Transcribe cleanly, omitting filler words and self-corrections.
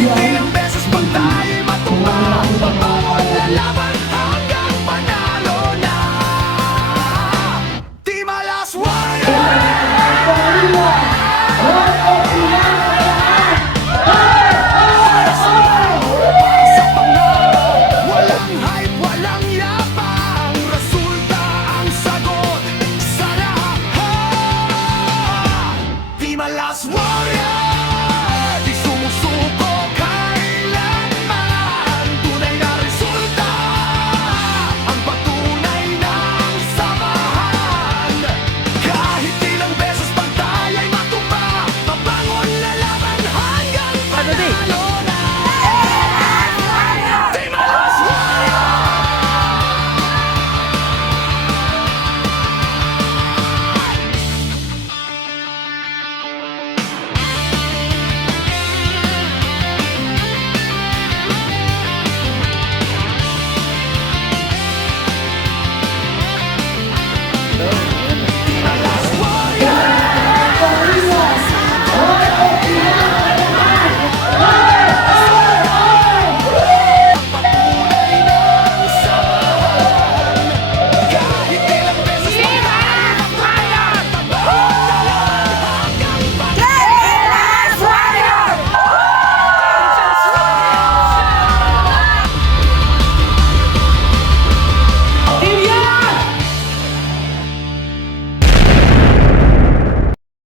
Ilang beses pag tayo'y matuwa, pagbangon lalaban hanggang panalo na. Team Alas Warrior! Sa pangarap, walang hype, walang yabang, resulta ang sagot sa lahat. Team Alas Warrior!